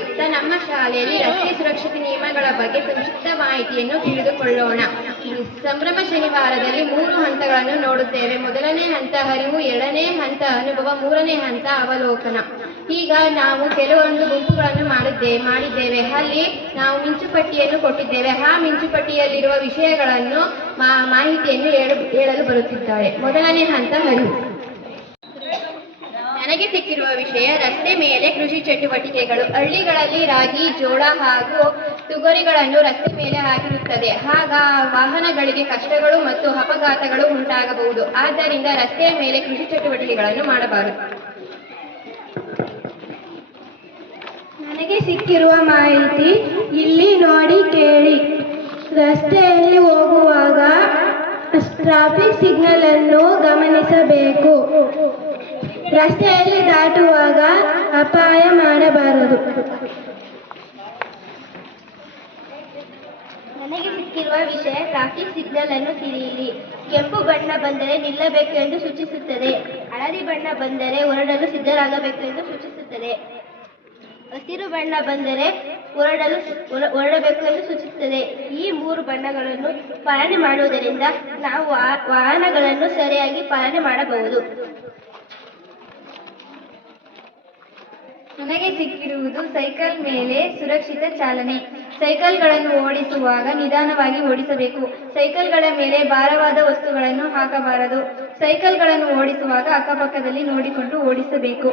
ನಡೆಯುತ್ತಾ ನಮ್ಮ ಶಾಲೆಯಲ್ಲಿ ರಸ್ತೆ ಸುರಕ್ಷತೆ ನಿಯಮಗಳ ಬಗ್ಗೆ ಸಂಕ್ಷಿಪ್ತ ಮಾಹಿತಿಯನ್ನು ತಿಳಿದುಕೊಳ್ಳೋಣ. ಸಂಭ್ರಮ ಶನಿವಾರದಲ್ಲಿ 3 ಹಂತಗಳನ್ನು ನೋಡುತ್ತೇವೆ. ಮೊದಲನೇ ಹಂತ ಅರಿವು, ಎರಡನೇ ಹಂತ ಅನುಭವ, ಮೂರನೇ ಹಂತ ಅವಲೋಕನ. ಈಗ ನಾವು ಕೆಲವೊಂದು ಗುಂಪುಗಳನ್ನು ಮಾಡಿದ್ದೇವೆ. ಅಲ್ಲಿ ನಾವು ಮಿಂಚುಪಟ್ಟಿಯನ್ನು ಕೊಟ್ಟಿದ್ದೇವೆ. ಆ ಮಿಂಚುಪಟ್ಟಿಯಲ್ಲಿರುವ ವಿಷಯಗಳನ್ನು ಮಾಹಿತಿಯನ್ನು ಹೇಳಲು ಬರುತ್ತಿದ್ದಾರೆ. ಮೊದಲನೇ ಹಂತ ಅರಿವು. ನನಗೆ ಸಿಕ್ಕಿರುವ ವಿಷಯ ರಸ್ತೆ ಮೇಲೆ ಕೃಷಿ ಚಟುವಟಿಕೆಗಳು. ಹಳ್ಳಿಗಳಲ್ಲಿ ರಾಗಿ, ಜೋಳ ಹಾಗೂ ತೊಗರಿಗಳನ್ನು ರಸ್ತೆ ಮೇಲೆ ಹಾಕಿರುತ್ತದೆ. ಆಗ ವಾಹನಗಳಿಗೆ ಕಷ್ಟಗಳು ಮತ್ತು ಅಪಘಾತಗಳು ಉಂಟಾಗಬಹುದು. ಆದ್ದರಿಂದ ರಸ್ತೆಯ ಮೇಲೆ ಕೃಷಿ ಚಟುವಟಿಕೆಗಳನ್ನು ಮಾಡಬಾರದು. ನನಗೆ ಸಿಕ್ಕಿರುವ ಮಾಹಿತಿ ಇಲ್ಲಿ ನೋಡಿ ಕೇಳಿ. ರಸ್ತೆಯಲ್ಲಿ ಹೋಗುವಾಗ ಟ್ರಾಫಿಕ್ ಸಿಗ್ನಲ್ ಅನ್ನು ಗಮನಿಸಬೇಕು. ರಸ್ತೆಯಲ್ಲಿ ದಾಟುವಾಗ ಅಪಾಯ ಮಾಡಬಾರದು. ನನಗೆ ಸಿಕ್ಕಿರುವ ವಿಷಯ ಟ್ರಾಫಿಕ್ ಸಿಗ್ನಲ್ ಅನ್ನು ತಿಳಿಯಿರಿ. ಕೆಂಪು ಬಣ್ಣ ಬಂದರೆ ನಿಲ್ಲಬೇಕು ಎಂದು ಸೂಚಿಸುತ್ತದೆ. ಹಳದಿ ಬಣ್ಣ ಬಂದರೆ ಹೊರಡಲು ಸಿದ್ಧರಾಗಬೇಕು ಎಂದು ಸೂಚಿಸುತ್ತದೆ. ಹಸಿರು ಬಣ್ಣ ಬಂದರೆ ಹೊರಡಬೇಕು ಎಂದು ಸೂಚಿಸುತ್ತದೆ. ಈ 3 ಬಣ್ಣಗಳನ್ನು ಪಾಲನೆ ಮಾಡುವುದರಿಂದ ನಾವು ವಾಹನಗಳನ್ನು ಸರಿಯಾಗಿ ಪಾಲನೆ ಮಾಡಬಹುದು. ನನಗೆ ಸಿಕ್ಕಿರುವುದು ಸೈಕಲ್ ಮೇಲೆ ಸುರಕ್ಷಿತ ಚಾಲನೆ. ಸೈಕಲ್ಗಳನ್ನು ಓಡಿಸುವಾಗ ನಿಧಾನವಾಗಿ ಓಡಿಸಬೇಕು. ಸೈಕಲ್ಗಳ ಮೇಲೆ ಭಾರವಾದ ವಸ್ತುಗಳನ್ನು ಹಾಕಬಾರದು. ಸೈಕಲ್ಗಳನ್ನು ಓಡಿಸುವಾಗ ಅಕ್ಕಪಕ್ಕದಲ್ಲಿ ನೋಡಿಕೊಂಡು ಓಡಿಸಬೇಕು.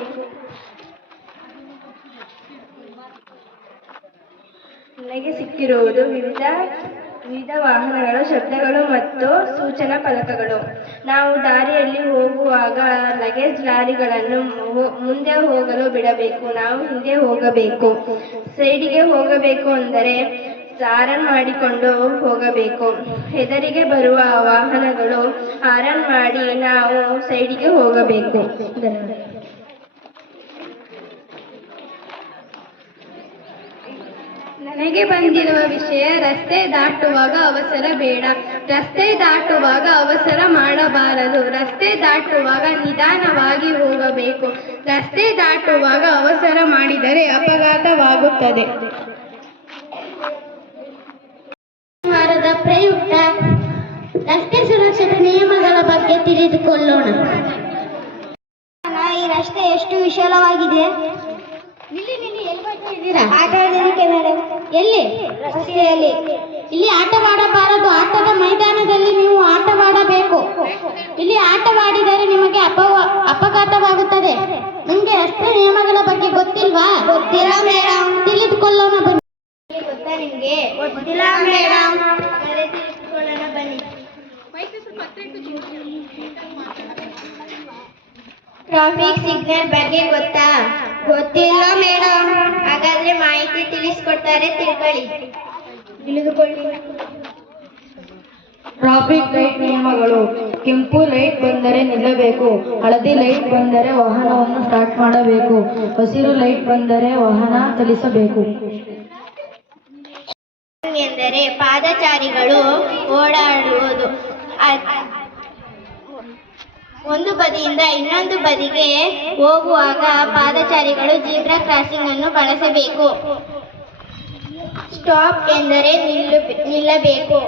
ನನಗೆ ಸಿಕ್ಕಿರುವುದು ವಿವಿಧ ವಾಹನಗಳು, ಶಬ್ದಗಳು ಮತ್ತು ಸೂಚನಾ ಫಲಕಗಳು. ನಾವು ದಾರಿಯಲ್ಲಿ ಹೋಗುವಾಗ ಲಗೇಜ್ ಲಾರಿಗಳನ್ನು ಮುಂದೆ ಹೋಗಲು ಬಿಡಬೇಕು. ನಾವು ಹಿಂದೆ ಹೋಗಬೇಕು. ಸೈಡಿಗೆ ಹೋಗಬೇಕು ಅಂದರೆ ಹಾರನ್ ಮಾಡಿಕೊಂಡು ಹೋಗಬೇಕು. ಎದುರಿಗೆ ಬರುವ ವಾಹನಗಳು ಹಾರನ್ ಮಾಡಿ ನಾವು ಸೈಡಿಗೆ ಹೋಗಬೇಕು. ನನಗೆ ಬಂದಿರುವ ವಿಷಯ ರಸ್ತೆ ದಾಟುವಾಗ ಅವಸರ ಬೇಡ. ರಸ್ತೆ ದಾಟುವಾಗ ಅವಸರ ಮಾಡಬಾರದು. ರಸ್ತೆ ದಾಟುವಾಗ ನಿಧಾನವಾಗಿ ಹೋಗಬೇಕು. ರಸ್ತೆ ದಾಟುವಾಗ ಅವಸರ ಮಾಡಿದರೆ ಅಪಘಾತವಾಗುತ್ತದೆ. ವಾರದ ಪ್ರಯುಕ್ತ ರಸ್ತೆ ಸುರಕ್ಷತೆ ನಿಯಮಗಳ ಬಗ್ಗೆ ತಿಳಿದುಕೊಳ್ಳೋಣ. ಈ ರಸ್ತೆ ಎಷ್ಟು ವಿಶಾಲವಾಗಿದೆ. ಆಟ ಆಡೋದಕ್ಕೆ ಮೇಡಮ್ ಎಲ್ಲಿ? ರಸ್ತೆಯಲ್ಲಿ. ಇಲ್ಲಿ ಆಟವಾಡಬಾರದು. ಆಟದ ಮೈದಾನದಲ್ಲಿ ನೀವು ಆಟವಾಡಬೇಕು. ಇಲ್ಲಿ ಆಟವಾಡಿದರೆ ನಿಮಗೆ ಅಪಘಾತವಾಗುತ್ತದೆ. ನಿಮಗೆ ರಸ್ತೆ ನಿಯಮಗಳ ಬಗ್ಗೆ ಗೊತ್ತಿಲ್ವಾ? ಗೊತ್ತಿಲ್ಲ ಮೇಡಮ್. ತಿಳಿದುಕೊಳ್ಳೋಣ ಬನ್ನಿ. ಗೊತ್ತಾ ನಿಮ್ಗೆ? ಗೊತ್ತಿಲ್ಲ ಮೇಡಮ್. ತಿಳಿದುಕೊಳ್ಳೋಣ ಬನ್ನಿ. ಟ್ರಾಫಿಕ್ ಸಿಗ್ನಲ್ ಬಗ್ಗೆ ಗೊತ್ತಾ? ಗೊತ್ತಿಲ್ಲ ಮೇಡಮ್. ಹಾಗಾದ್ರೆ ಮಾಹಿತಿ ತಿಳಿಸ್ಕೊಡ್ತಾರೆ, ತಿಳಿದುಕೊಳ್ಳಿ. ಟ್ರಾಫಿಕ್ ಲೈಟ್ ನಿಯಮಗಳು. ಕೆಂಪು ಲೈಟ್ ಬಂದರೆ ನಿಲ್ಲಬೇಕು. ಹಳದಿ ಲೈಟ್ ಬಂದರೆ ವಾಹನವನ್ನು ಸ್ಟಾರ್ಟ್ ಮಾಡಬೇಕು. ಹಸಿರು ಲೈಟ್ ಬಂದರೆ ವಾಹನ ಚಲಿಸಬೇಕು. ಎಂದರೆ ಪಾದಚಾರಿಗಳು ಓಡಾಡುವುದು. ಒಂದು ಬದಿಯಿಂದ ಇನ್ನೊಂದು ಬದಿಗೆ ಹೋಗುವಾಗ ಪಾದಚಾರಿಗಳು ಜೀಬ್ರಾ ಕ್ರಾಸಿಂಗ್ ಅನ್ನು ಬಳಸಬೇಕು. ಸ್ಟಾಪ್ ಎಂದರೆ ನಿಲ್ಲಬೇಕು.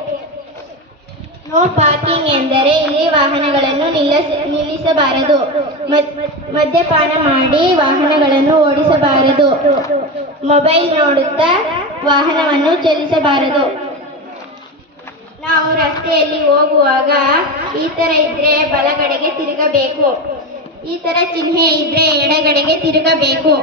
ನೋ ಪಾರ್ಕಿಂಗ್ ಎಂದರೆ ಇಲ್ಲಿ ವಾಹನಗಳನ್ನು ನಿಲ್ಲಿಸಬಾರದು. ಮದ್ಯಪಾನ ಮಾಡಿ ವಾಹನಗಳನ್ನು ಓಡಿಸಬಾರದು. ಮೊಬೈಲ್ ನೋಡುತ್ತಾ ವಾಹನವನ್ನು ಚಲಿಸಬಾರದು. ನಾವು ರಸ್ತೆಯಲ್ಲಿ ಹೋಗುವಾಗ ಈ ತರ ಇದ್ರೆ ಬಲಗಡೆಗೆ ತಿರುಗಬೇಕು. ಈ ತರ ಚಿಹ್ನೆ ಇದ್ರೆ ಎಡಗಡೆಗೆ ತಿರುಗಬೇಕು.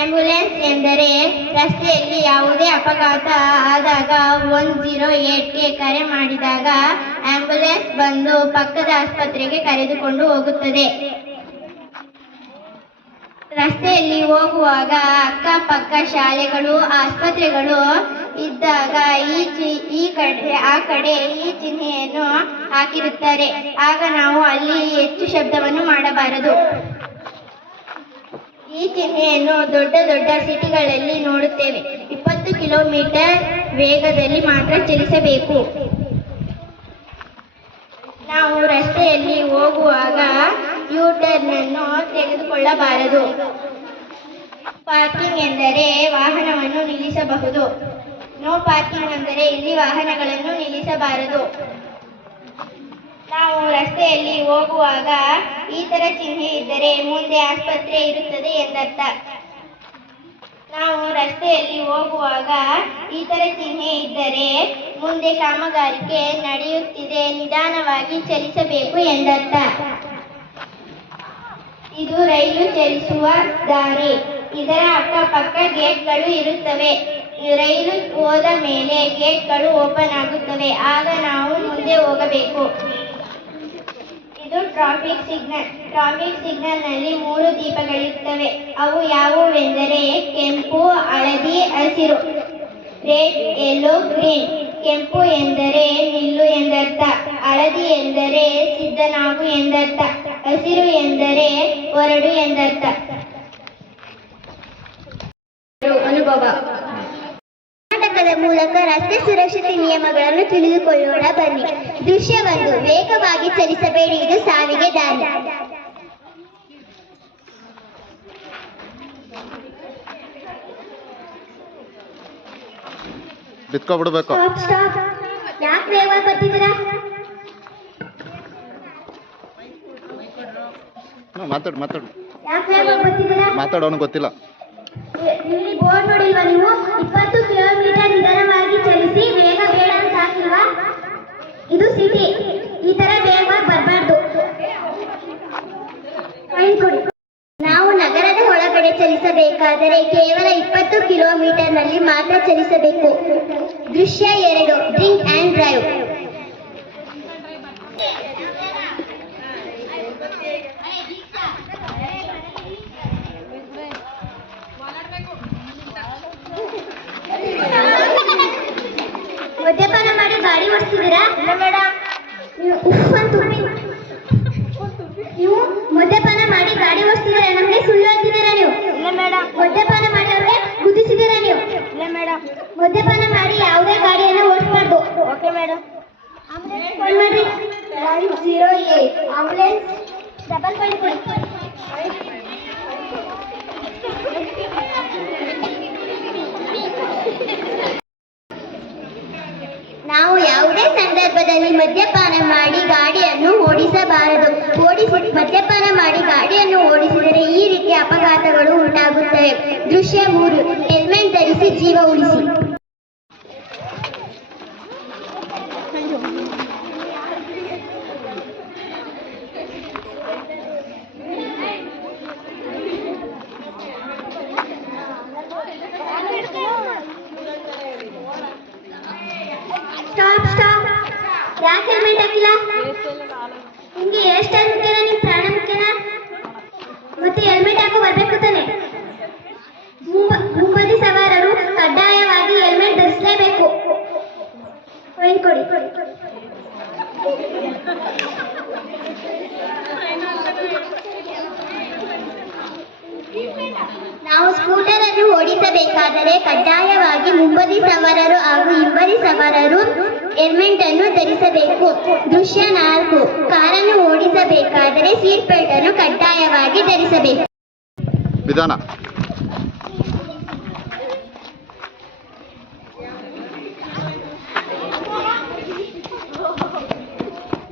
ಆಂಬ್ಯುಲೆನ್ಸ್ ಎಂದರೆ ರಸ್ತೆಯಲ್ಲಿ ಯಾವುದೇ ಅಪಘಾತ ಆದಾಗ 108ಗೆ ಕರೆ ಮಾಡಿದಾಗ ಆಂಬ್ಯುಲೆನ್ಸ್ ಬಂದು ಪಕ್ಕದ ಆಸ್ಪತ್ರೆಗೆ ಕರೆದುಕೊಂಡು ಹೋಗುತ್ತದೆ. ರಸ್ತೆಯಲ್ಲಿ ಹೋಗುವಾಗ ಅಕ್ಕಪಕ್ಕ ಶಾಲೆಗಳು, ಆಸ್ಪತ್ರೆಗಳು ಇದ್ದಾಗ ಈ ಕಡೆ ಆ ಕಡೆ ಈ ಚಿಹ್ನೆಯನ್ನು ಹಾಕಿರುತ್ತಾರೆ. ಆಗ ನಾವು ಅಲ್ಲಿ ಹೆಚ್ಚು ಶಬ್ದವನ್ನು ಮಾಡಬಾರದು. ಈ ಚಿಹ್ನೆಯನ್ನು ದೊಡ್ಡ ದೊಡ್ಡ ಸಿಟಿಗಳಲ್ಲಿ ನೋಡುತ್ತೇವೆ. 20 ಕಿಲೋಮೀಟರ್ ವೇಗದಲ್ಲಿ ಮಾತ್ರ ಚಲಿಸಬೇಕು. ನಾವು ರಸ್ತೆಯಲ್ಲಿ ಹೋಗುವಾಗ ಯೂ ಟರ್ನ್ ಅನ್ನು ತೆಗೆದುಕೊಳ್ಳಬಾರದು. ಪಾರ್ಕಿಂಗ್ ಎಂದರೆ ವಾಹನವನ್ನು ನಿಲ್ಲಿಸಬಹುದು. ನೋ ಪಾರ್ಕಿಂಗ್ ಅಂದರೆ ಇಲ್ಲಿ ವಾಹನಗಳನ್ನು ನಿಲ್ಲಿಸಬಾರದು. ನಾವು ರಸ್ತೆಯಲ್ಲಿ ಹೋಗುವಾಗ ಈ ತರ ಚಿಹ್ನೆ ಇದ್ದರೆ ಮುಂದೆ ಆಸ್ಪತ್ರೆ ಇರುತ್ತದೆ ಎಂದರ್ಥ. ನಾವು ರಸ್ತೆಯಲ್ಲಿ ಹೋಗುವಾಗ ಈ ತರ ಚಿಹ್ನೆ ಇದ್ದರೆ ಮುಂದೆ ಕಾಮಗಾರಿಕೆ ನಡೆಯುತ್ತಿದೆ, ನಿಧಾನವಾಗಿ ಚಲಿಸಬೇಕು ಎಂದರ್ಥ. ಇದು ರೈಲು ಚಲಿಸುವ ದಾರಿ. ಇದರ ಅಕ್ಕಪಕ್ಕ ಗೇಟ್ಗಳು ಇರುತ್ತವೆ. ರೈಲು ಹೋದ ಮೇಲೆ ಗೇಟ್ಗಳು ಓಪನ್ ಆಗುತ್ತವೆ, ಆಗ ನಾವು ಮುಂದೆ ಹೋಗಬೇಕು. ಇದು ಟ್ರಾಫಿಕ್ ಸಿಗ್ನಲ್. ಟ್ರಾಫಿಕ್ ಸಿಗ್ನಲ್ ನಲ್ಲಿ 3 ದೀಪಗಳಿರುತ್ತವೆ. ಅವು ಯಾವುವೆಂದರೆ ಕೆಂಪು, ಹಳದಿ, ಹಸಿರು. Red, yellow, green. ಕೆಂಪು ಎಂದರೆ ನಿಲ್ಲು ಎಂದರ್ಥ, ಹಳದಿ ಎಂದರೆ ಸಿದ್ಧನಾಗು ಎಂದರ್ಥ, ಹಸಿರು ಎಂದರೆ ಹೊರಡು ಎಂದರ್ಥ. ಅನುಭವ. ನಾಟಕದ ಮೂಲಕ ರಸ್ತೆ ಸುರಕ್ಷತೆ ನಿಯಮಗಳನ್ನು ತಿಳಿದುಕೊಳ್ಳೋಣ ಬನ್ನಿ. ದೃಶ್ಯ 1. ವೇಗವಾಗಿ ಚಲಿಸಬೇಡಿ, ಇದು ಸಾವಿಗೆ ದಾರಿ. ಬಿತ್ಕೊಬಿಡ್ಬೇಕು. ಯಾಕೆ ವೇಗವಾಗಿ ಬರ್ತಿದ್ದೀರಾ? ಮಾತಾಡು ಯಾಕೆ ವೇಗವಾಗಿ ಬರ್ತಿದ್ದೀರಾ? ಮಾತಾಡೋನು ಗೊತ್ತಿಲ್ಲ. ಇಲ್ಲಿ ಬೋರ್ಡ್ ನೋಡಿಲ್ವಾ ನೀವು? 20 ಕಿಲೋಮೀಟರ್ ನಿಧಾನವಾಗಿ ಚಲಿಸಿ, ವೇಗ ಬೇಡ ಅಂತ ಹಾಕಿಲ್ವಾ? ಇದು ಸಿಟಿ, ಈ ತರ ವೇಗವಾಗಿ ಬರಬಾರ್ದು. ನಾವು ನಗರದ ಒಳಗಡೆ ಚಲಿಸಬೇಕಾದರೆ ಕೇವಲ 20 ಕಿಲೋಮೀಟರ್ ನಲ್ಲಿ ಮಾತ್ರ ಚಲಿಸಬೇಕು. ದೃಶ್ಯ 2. Drink and drive. ಮದ್ಯಪಾನ ಮಾಡಿ ಗಾಡಿ ಓಡಿಸ್ತಿದ್ದೀರಾ? ಇಲ್ಲ ಮೇಡಮ್. ನೀವು ಮದ್ಯಪಾನ ಮಾಡಿ ಗಾಡಿ ಓಡಿಸ್ತಿದ್ದೀರಾ? ನಮಗೆ ಸುಳ್ಳು ಅಂತಿದ್ದೀರಾ ನೀವು? ಇಲ್ಲ ಮೇಡಮ್. ಮದ್ಯಪಾನ ಮಾಡಿ ಅವ್ರಿಗೆ ಗುದ್ದಿಸಿದ್ದೀರಾ ನೀವು? ಇಲ್ಲ ಮೇಡಮ್. ಮದ್ಯಪಾನ ಮಾಡಿ ಯಾವುದೇ ಗಾಡಿಯನ್ನು ಓಡಿಸಬಾರ್ದು. Okay madam. ಫೋನ್ ಮಾಡಿ 108 ಆಂಬುಲೆನ್ಸ್ 555. ನಾವು ಯಾವುದೇ ಸಂದರ್ಭದಲ್ಲಿ ಮದ್ಯಪಾನ ಮಾಡಿ ಗಾಡಿಯನ್ನು ಓಡಿಸಬಾರದು. ಮದ್ಯಪಾನ ಮಾಡಿ ಗಾಡಿಯನ್ನು ಓಡಿಸಿದರೆ ಈ ರೀತಿಯ ಅಪಘಾತಗಳು ಉಂಟಾಗುತ್ತವೆ. ದೃಶ್ಯ 3. ಹೆಲ್ಮೆಟ್ ಧರಿಸಿ ಜೀವ ಉಳಿಸಿ. ಸ್ಟಾಪ್. ಯಾಕೆ ಹೆಲ್ಮೆಟ್ ಹಾಕಿಲ್ಲ? ನಿಮ್ಗೆ ಹೇರ್ ಸ್ಟೈಲ್ ಮುಖ್ಯನಾ, ನಿಮ್ ಪ್ರಾಣ ಮುಖ್ಯನಾ? ಮತ್ತೆ ಹೆಲ್ಮೆಟ್ ಹಾಕೋ ಬರ್ಬೇಕು ತಾನೆ. ಮುಂಬದಿ ಸವಾರರು ಕಡ್ಡಾಯವಾಗಿ ಹೆಲ್ಮೆಟ್ ಧರಿಸಲೇಬೇಕು. ಫೈನ್ ಕೊಡಿ. ನಾವು ಸ್ಕೂಟರ್ ಅನ್ನು ಓಡಿಸಬೇಕಾದರೆ ಕಡ್ಡಾಯವಾಗಿ ಮುಂಬದಿ ಸವಾರರು ಹಾಗೂ ಹಿಂಬದಿ ಸವಾರರು ಹೆಲ್ಮೆಟ್ ಅನ್ನು ಧರಿಸಬೇಕು. ದೃಶ್ಯ 4. ಕಾರನ್ನು ಓಡಿಸಬೇಕಾದರೆ ಸೀಟ್ ಬೆಲ್ಟ್ ಅನ್ನು ಕಡ್ಡಾಯವಾಗಿ ಧರಿಸಬೇಕು. ವಿಧಾನ.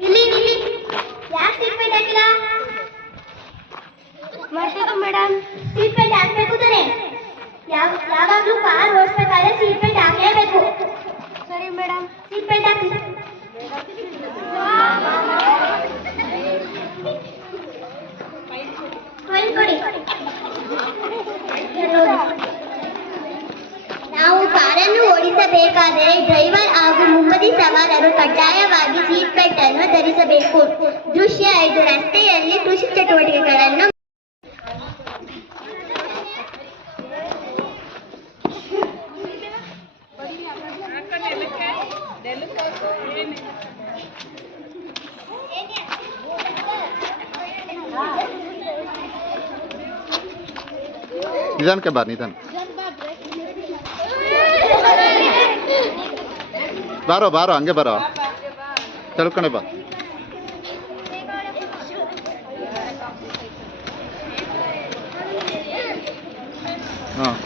ಇಲ್ಲಿ ಯಾಕೆ ಸೀಟ್ ಬೆಲ್ಟ್ ಹಾಕಿಲ್ಲ? ಮೇಡಮ್, ಸೀಟ್ ಬೆಲ್ಟ್ ಹಾಕ್ಬೇಕು ತಾನೆ. ಯಾವಾಗಲೂ ಕಾರ್ ಓಡಿಸ್ಬೇಕಾದ್ರೆ ಸೀಟ್ ಬೆಲ್ಟ್ ಹಾಕಲೇಬೇಕು. ಸರಿ ಮೇಡಮ್, ಸೀಟ್ ಬೆಲ್ಟ್ ಹಾಕಿ. ಫೈನ್ ಕೊಡಿ. ನಾವು ಕಾರನ್ನು ಓಡಿಸಬೇಕಾದರೆ ಡ್ರೈವರ್ ಹಾಗೂ ಮುಂಬದಿ ಸವಾರರು ಕಡ್ಡಾಯವಾಗಿ ಸೀಟ್ ಬೆಲ್ಟ್ ಅನ್ನು ಧರಿಸಬೇಕು. ದೃಶ್ಯ 5. ರಸ್ತೆಯಲ್ಲಿ ಕೃಷಿ ಚಟುವಟಿಕೆಗಳನ್ನು ನಿಧಾನಕ್ಕೆ ಬಾ. ನಿಧಾನ ಬಾರೋ ಹಂಗೆ ಬಾರೋ, ತಿಳ್ಕೊಂಡೆ ಬಾ. ಹಾಂ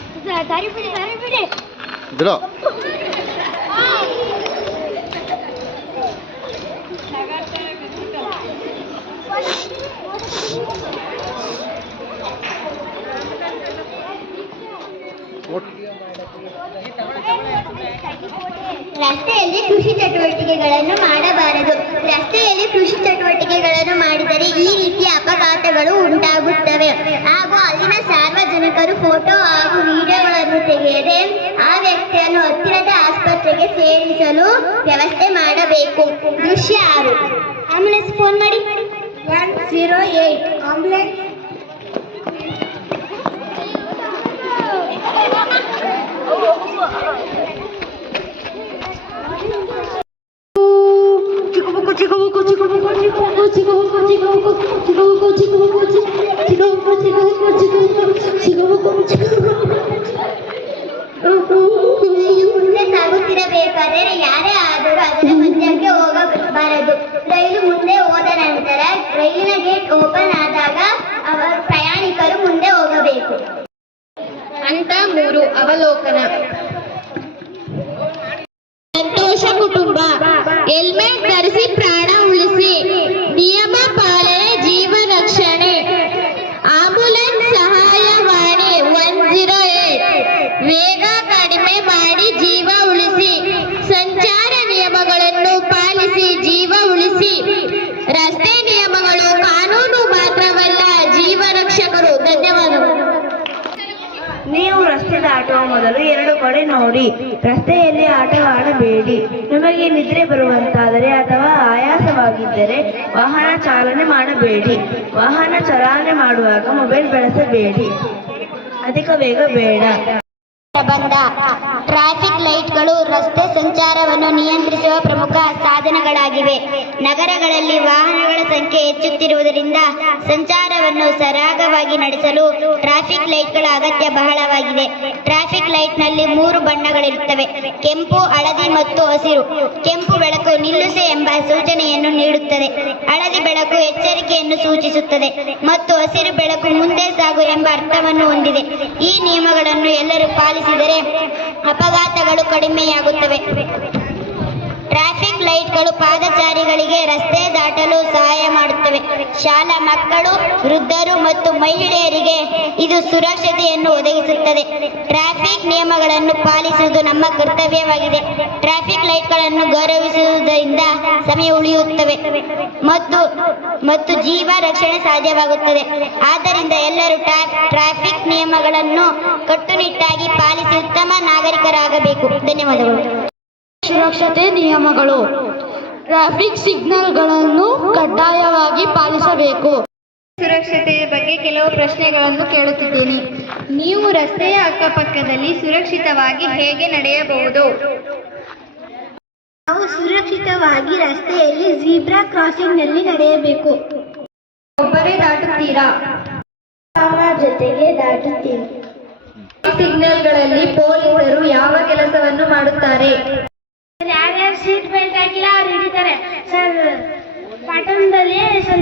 ದಾರಿ ಬಿಡಿ ಬಿಡೋ. ರಸ್ತೆಯಲ್ಲಿ ಕೃಷಿ ಚಟುವಟಿಕೆಗಳನ್ನು ಮಾಡಬಾರದು. ರಸ್ತೆಯಲ್ಲಿ ಕೃಷಿ ಚಟುವಟಿಕೆಗಳನ್ನು ಮಾಡಿದರೆ ಈ ರೀತಿಯ ಅಪಘಾತಗಳು ಉಂಟಾಗುತ್ತವೆ ಹಾಗೂ ಅಲ್ಲಿನ ಸಾರ್ವಜನಿಕರು ಫೋಟೋ ಹಾಗೂ ವಿಡಿಯೋಗಳನ್ನು ತೆಗೆಯದೆ ಆ ವ್ಯಕ್ತಿಯನ್ನು ಹತ್ತಿರದ ಆಸ್ಪತ್ರೆಗೆ ಸೇರಿಸಲು ವ್ಯವಸ್ಥೆ ಮಾಡಬೇಕು. ದೃಶ್ಯ 6. ಆಂಬುಲೆನ್ಸ್ ಫೋನ್ ಮಾಡಿ. 108 ಆಂಬುಲೆನ್ಸ್. ಮುಂದೆ ಸಾಗುತ್ತಿರಬೇಕಾದರೆ ಯಾರೇ ಆದರೂ ಅದರ ಮಧ್ಯಕ್ಕೆ ಹೋಗಬಾರದು. ರೈಲು ಮುಂದೆ ಹೋದ ನಂತರ ರೈಲಿನ ಗೇಟ್ ಓಪನ್ ಆದಾಗ ಅವರು ಪ್ರಯಾಣಿಕರು ಮುಂದೆ ಹೋಗಬೇಕು. ಹಂತ 3 ಅವಲೋಕನ. ಸಂತೋಷ ಕುಟುಂಬ. ಹೆಲ್ಮೆಟ್ ಧರಿಸಿ ಪ್ರಾಣ ಉಳಿಸಿ. ನಿಯಮ ಪಾಲನೆ ಜೀವ ರಕ್ಷಣೆ. ಆಂಬುಲೆನ್ಸ್ ಸಹಾಯವಾಣಿ 108. ವೇಗ ಕಡಿಮೆ ಮಾಡಿ ಜೀವ ಉಳಿಸಿ. ಸಂಚಾರ ನಿಯಮಗಳನ್ನು ಪಾಲಿಸಿ ಜೀವ ಉಳಿಸಿ. ರಸ್ತೆ ನಿಯಮಗಳು ಕಾನೂನು ಮಾತ್ರವಲ್ಲ, ಜೀವ ರಕ್ಷಕರು. ಧನ್ಯವಾದಗಳು. ನೀವು ರಸ್ತೆ ದಾಟುವ ಮೊದಲು 2 ಕಡೆ ನೋಡಿ. ರಸ್ತೆಯಲ್ಲಿ ಆಟವಾಡಬೇಡಿ. ನಿಮಗೆ ನಿದ್ರೆ ಬರುವಂತಾದರೆ ಅಥವಾ ಆಯಾಸವಾಗಿದ್ದರೆ ವಾಹನ ಚಾಲನೆ ಮಾಡಬೇಡಿ. ವಾಹನ ಚಾಲನೆ ಮಾಡುವಾಗ ಮೊಬೈಲ್ ಬಳಸಬೇಡಿ. ಅಧಿಕ ವೇಗ ಬೇಡ. ಪ್ರಬಂಧ. ಟ್ರಾಫಿಕ್ ಲೈಟ್ಗಳು ರಸ್ತೆ ಸಂಚಾರವನ್ನು ನಿಯಂತ್ರಿಸುವ ಪ್ರಮುಖ ಸಾಧನಗಳಾಗಿವೆ. ನಗರಗಳಲ್ಲಿ ವಾಹನಗಳ ಸಂಖ್ಯೆ ಹೆಚ್ಚುತ್ತಿರುವುದರಿಂದ ಸಂಚಾರವನ್ನು ಸರಾಗವಾಗಿ ನಡೆಸಲು ಟ್ರಾಫಿಕ್ ಲೈಟ್ಗಳ ಅಗತ್ಯ ಬಹಳವಾಗಿದೆ. ಟ್ರಾಫಿಕ್ ಲೈಟ್ನಲ್ಲಿ 3 ಬಣ್ಣಗಳಿರುತ್ತವೆ: ಕೆಂಪು, ಹಳದಿ ಮತ್ತು ಹಸಿರು. ಕೆಂಪು ಬೆಳಕು ನಿಲ್ಲಿಸು ಎಂಬ ಸೂಚನೆಯನ್ನು ನೀಡುತ್ತದೆ. ಹಳದಿ ಬೆಳಕು ಎಚ್ಚರಿಕೆಯನ್ನು ಸೂಚಿಸುತ್ತದೆ ಮತ್ತು ಹಸಿರು ಬೆಳಕು ಮುಂದೆ ಸಾಗು ಎಂಬ ಅರ್ಥವನ್ನು ಹೊಂದಿದೆ. ಈ ನಿಯಮಗಳನ್ನು ಎಲ್ಲರೂ ಪಾಲಿಸಿದರೆ ಅಪಘಾತಗಳು ಕಡಿಮೆಯಾಗುತ್ತವೆ. ಟ್ರಾಫಿಕ್ ಲೈಟ್ಗಳು ಪಾದಚಾರಿಗಳಿಗೆ ರಸ್ತೆ ದಾಟಲು ಸಹಾಯ ಮಾಡುತ್ತವೆ. ಶಾಲಾ ಮಕ್ಕಳು, ವೃದ್ಧರು ಮತ್ತು ಮಹಿಳೆಯರಿಗೆ ಇದು ಸುರಕ್ಷತೆಯನ್ನು ಒದಗಿಸುತ್ತದೆ. ಟ್ರಾಫಿಕ್ ನಿಯಮಗಳನ್ನು ಪಾಲಿಸುವುದು ನಮ್ಮ ಕರ್ತವ್ಯವಾಗಿದೆ. ಟ್ರಾಫಿಕ್ ಲೈಟ್ಗಳನ್ನು ಗೌರವಿಸುವುದರಿಂದ ಸಮಯ ಉಳಿಯುತ್ತವೆ ಮತ್ತು ಜೀವ ರಕ್ಷಣೆ ಸಾಧ್ಯವಾಗುತ್ತದೆ. ಆದ್ದರಿಂದ ಎಲ್ಲರೂ ಟ್ರಾಫಿಕ್ ನಿಯಮಗಳನ್ನು ಕಟ್ಟುನಿಟ್ಟಾಗಿ ಪಾಲಿಸಿ ಉತ್ತಮ ನಾಗರಿಕರಾಗಬೇಕು. ಧನ್ಯವಾದಗಳು. ಸುರಕ್ಷತೆ ನಿಯಮಗಳು. ಟ್ರಾಫಿಕ್ ಸಿಗ್ನಲ್ಗಳನ್ನು ಕಡ್ಡಾಯವಾಗಿ ಪಾಲಿಸಬೇಕು. ಸುರಕ್ಷತೆಯ ಬಗ್ಗೆ ಕೆಲವು ಪ್ರಶ್ನೆಗಳನ್ನು ಕೇಳುತ್ತಿದ್ದೇನೆ. ನೀವು ರಸ್ತೆಯ ಅಕ್ಕಪಕ್ಕದಲ್ಲಿ ಸುರಕ್ಷಿತವಾಗಿ ಹೇಗೆ ನಡೆಯಬಹುದು? ನಾವು ಸುರಕ್ಷಿತವಾಗಿ ರಸ್ತೆಯಲ್ಲಿ ಜೀಬ್ರಾ ಕ್ರಾಸಿಂಗ್ನಲ್ಲಿ ನಡೆಯಬೇಕು. ಒಬ್ಬರೇ ದಾಟುತ್ತೀರಾ? ಜೊತೆಗೆ ದಾಟುತ್ತೀವಿ. ಸಿಗ್ನಲ್ಗಳಲ್ಲಿ ಪೊಲೀಸರು ಯಾವ ಕೆಲಸವನ್ನು ಮಾಡುತ್ತಾರೆ? ಯಾರ್ಯಾರು ಸೀಟ್ ಬೆಲ್ಟ್ ಹಾಕಿಲ್ಲ ಅವ್ರು ಹಿಡಿತಾರೆ ಸರ್. ಪಟ್ಟಣದಲ್ಲಿ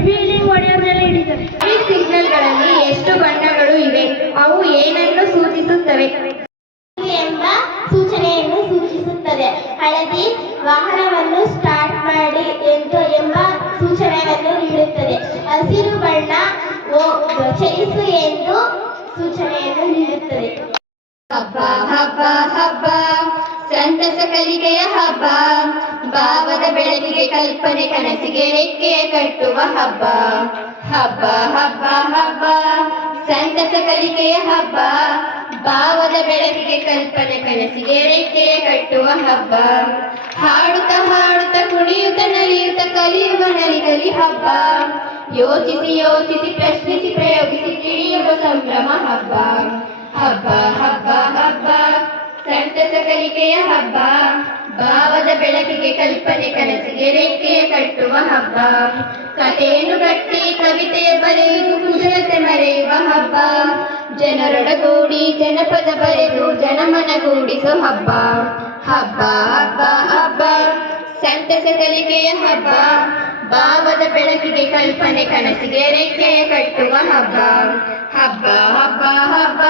ವೀಲಿಂಗ್ ಹೊಡೆಯೋದ್ರಲ್ಲಿ ಹಿಡಿತಾರೆ. ಈ ಸಿಗ್ನಲ್ಗಳಲ್ಲಿ ಎಷ್ಟು ಬಣ್ಣಗಳು ಇವೆ? ಅವು ಏನನ್ನು ಸೂಚಿಸುತ್ತವೆ? ಎಂಬ ಸೂಚನೆಯನ್ನು ಸೂಚಿಸುತ್ತದೆ. ಹಳದಿ ವಾಹನವನ್ನು ಸ್ಟಾರ್ಟ್ ಮಾಡಿ ಎಂಬ ಸೂಚನೆಯನ್ನು ನೀಡುತ್ತದೆ. ಹಸಿರು ಬಣ್ಣ ಚಲಿಸು ಎಂದು ಸೂಚನೆಯನ್ನು ನೀಡುತ್ತದೆ. ಹಬ್ಬ ಹಬ್ಬ ಹಬ್ಬ ಸಂತಸ ಕಲಿಕೆಯ ಹಬ್ಬ. ಭಾವದ ಬೆಳಕಿಗೆ ಕಲ್ಪನೆ ಕನಸಿಗೆ ರೆಕ್ಕೆ ಕಟ್ಟುವ ಹಬ್ಬ. ಹಬ್ಬ ಹಬ್ಬ ಹಬ್ಬ ಸಂತಸ ಕಲಿಕೆಯ ಹಬ್ಬ. ಭಾವದ ಬೆಳಕಿಗೆ ಕಲ್ಪನೆ ಕನಸಿಗೆ ರೆಕ್ಕೆ ಕಟ್ಟುವ ಹಬ್ಬ. ಹಾಡುತ್ತ ಹಾಡುತ್ತ ಕುಣಿಯುತ್ತ ನಲಿಯುತ್ತ ಕಲಿಯುವ ನಲಿಕಲಿ ಹಬ್ಬ. ಯೋಚಿಸಿ ಯೋಚಿಸಿ ಪ್ರಶ್ನಿಸಿ ಪ್ರಯೋಗಿಸಿ ತಿಳಿಯುವ ಸಂಭ್ರಮ ಹಬ್ಬ. ಹಬ್ಬ ಹಬ್ಬ ಹಬ್ಬ ಸಂತಸ ಕಲಿಕೆಯ ಹಬ್ಬ. ಭಾವದ ಬೆಳಕಿಗೆ ಕಲ್ಪನೆ ಕನಸಿಗೆ ರೆಕ್ಕೆ ಕಟ್ಟುವ ಹಬ್ಬ. ಕಥೆಯನ್ನು ಕಟ್ಟಿ ಕವಿತೆಯ ಬರೆಯುವುದು ಕುಶಲತೆ ಮರೆಯುವ ಹಬ್ಬ. ಜನರೊಡಗೂಡಿ ಜನಪದ ಬರೆದು ಜನಮನಗೂಡಿಸೋ ಹಬ್ಬ. ಹಬ್ಬ ಹಬ್ಬ ಹಬ್ಬ ಸಂತಸ ಕಲಿಕೆಯ ಹಬ್ಬ. ಭಾವದ ಬೆಳಕಿಗೆ ಕಲ್ಪನೆ ಕನಸಿಗೆ ರೆಕ್ಕೆ ಕಟ್ಟುವ ಹಬ್ಬ ಹಬ್ಬ ಹಬ್ಬ ಹಬ್ಬ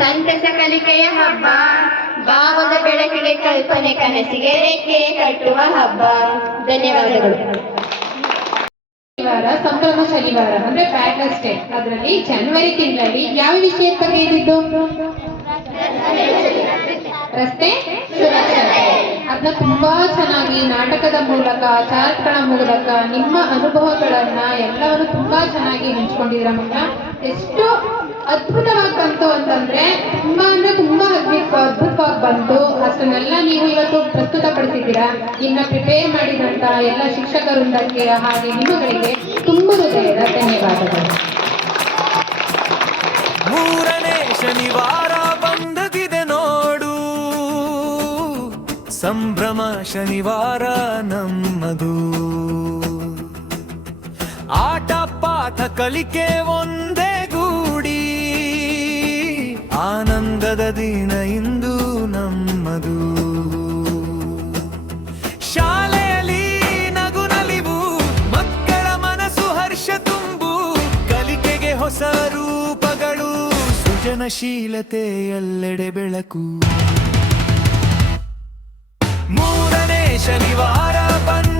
ಸಂತಸ ಕಲಿಕೆಯ ಹಬ್ಬ ಭಾವದ ಬೆಳಕಿಗೆ ಕಲ್ಪನೆ ಕನಸಿಗೆ ರೆಕ್ಕೆ ಕಟ್ಟುವ ಹಬ್ಬ. ಧನ್ಯವಾದಗಳು. ಶನಿವಾರ ಸಂಭ್ರಮ ಶನಿವಾರ ಅಂದ್ರೆ ಪ್ಯಾಟರ್ಸ್ ಡೇ. ಅದರಲ್ಲಿ ಜನವರಿ ತಿಂಗಳಲ್ಲಿ ಯಾವ ವಿಷಯದ ಬಗ್ಗೆ ಇದ್ದಿದ್ದು? ರಸ್ತೆ ಸುರಕ್ಷತೆ. ಅದನ್ನ ತುಂಬಾ ಚೆನ್ನಾಗಿ ನಾಟಕದ ಮೂಲಕ, ಚಾರ್ಟ್ಗಳ ಮೂಲಕ ನಿಮ್ಮ ಅನುಭವಗಳನ್ನ ಎಲ್ಲವನ್ನು ತುಂಬಾ ಚೆನ್ನಾಗಿ ಹಂಚ್ಕೊಂಡಿದ್ರ ಮಕ್ಕಳ. ಎಷ್ಟು ಅದ್ಭುತವಾಗಿ ಬಂತು ಅಂತಂದ್ರೆ ತುಂಬಾ ಅದ್ಭುತವಾಗಿ ಬಂತು. ಅಷ್ಟನ್ನೆಲ್ಲ ನೀವು ಇವತ್ತು ಪ್ರಸ್ತುತಪಡಿಸಿದ್ದೀರಾ. ಇನ್ನ ಪ್ರಿಪೇರ್ ಮಾಡಿದಂತ ಎಲ್ಲ ಶಿಕ್ಷಕ ವೃಂದಕ್ಕೆ ಹಾಗೆ ನಿಮ್ಮಗಳಿಗೆ ತುಂಬ ಹೃದಯದ ಧನ್ಯವಾದಗಳು. ಮೂರನೇ ಶನಿವಾರ ಬಂದಗಿದೆ ನೋಡು, ಸಂಭ್ರಮ ಶನಿವಾರ ನಮ್ಮದು. ಆಟ ಪಾಠ ಕಲಿಕೆ ಒಂದೇ ಗೂಡಿ, ಆನಂದದ ದಿನ ಇಂದು ನಮ್ಮದು. ಶಾಲೆಯಲ್ಲಿ ನಗು ನಲಿವು, ಮಕ್ಕಳ ಮನಸ್ಸು ಹರ್ಷ ತುಂಬು, ಕಲಿಕೆಗೆ ಹೊಸ ರೂಪಗಳು, ಸೃಜನಶೀಲತೆ ಎಲ್ಲೆಡೆ ಬೆಳಕು. ಮೂರನೇ ಶನಿವಾರ ಬಂದ